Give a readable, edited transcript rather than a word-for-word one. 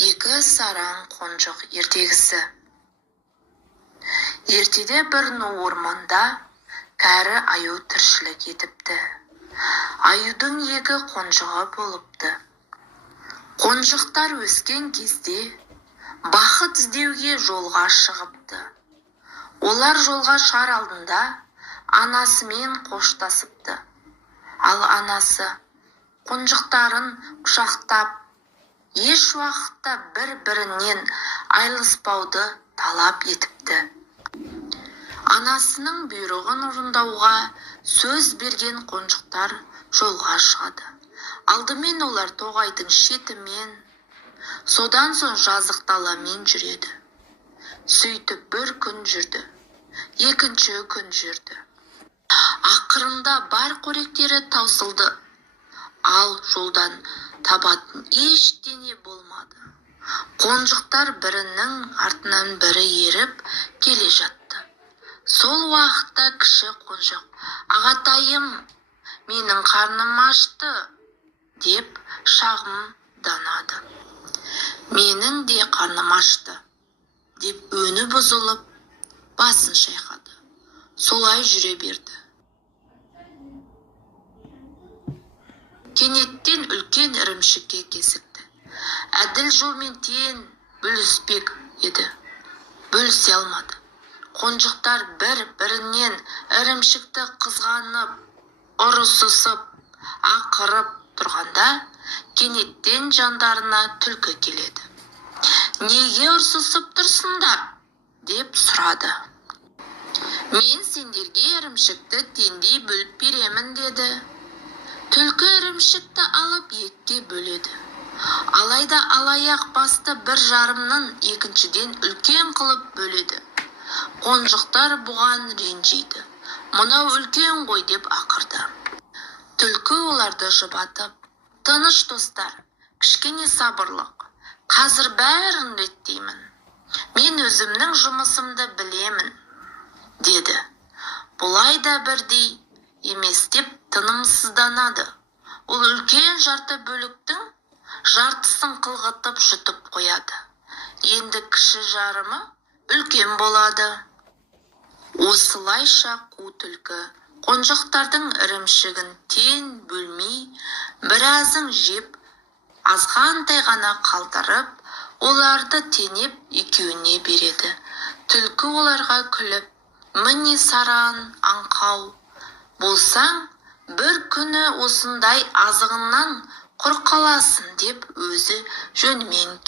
Екі сараң қонжық ертегісі. Ертеде бір ну орманда кәрі аю тіршілік етіпті. Аюдың екі қонжығы болыпты. Қонжықтар өскен кезде бақыт іздеуге жолға шығыпты. Олар жолға шығар алдында анасымен қоштасыпты. Ал анасы қонжықтарын құшақтап, еш уақытта бір-бірінен айырылыспауды талап етіпті. Анасының бұйрығын орындауға сөз берген қонжықтар жолға шығады. Алдымен олар тоғайдың шетімен, содан соң жазық даламен жүреді. Сөйтіп бір күн жүрді, екінші күн жүрді. Ақырында бар қоректері таусылды, ал жолдан табатын ештеңе болмады. Қонжықтар бірінің артынан бірі еріп келе жатты. Сол уақытта кіші қонжық: «Ағатайым, менің қарным ашты», деп шағымданады. «Менің де қарным ашты», деп өңі бұзылып, басын шайқады. Солай жүре берді. Кенеттен үлкен ірімшікке кезікті. Әділ жолмен тең бөліспек еді. Бөлісе алмады. Қонжықтар бір-бірінен ірімшікті қызғанып, ұрысысып, ақырып тұрғанда кенеттен жандарына түлкі келеді. «Неге ұрысысып тұрсыңдар?» деп сұрады. «Мен сендерге ірімшікті теңдей бөліп беремін», деді. Түлкі ірімшікті алып екіге бөледі. Алайда алаяқ басты бір жарымнан екіншіден үлкен қылып бөледі. Қонжықтар бұған ренжиді. «Мынау үлкен ғой», деп ақырды. Түлкі оларды жұбатып: «Тыныш достар, кішкене сабырлық. Қазір бәрін реттеймін. Мен өзімнің жұмысымды білемін», деді. Бұлай да бірдей емес деп тынымсызданады. Ол үлкен жарты бөліктің жартысын қылғытып жұтып қояды. Енді кіші жарымы үлкен болады. Осылайша қу түлкі қонжықтардың ірімшігін тең бөлмей, біразын жеп, азғантай ғана қалдырып, оларды теңеп екеуіне береді. Түлкі оларға күліп: «Міне сараң аңқау болсаң, бір күні осындай азығынан құр қаласың», деп өзі жөнімен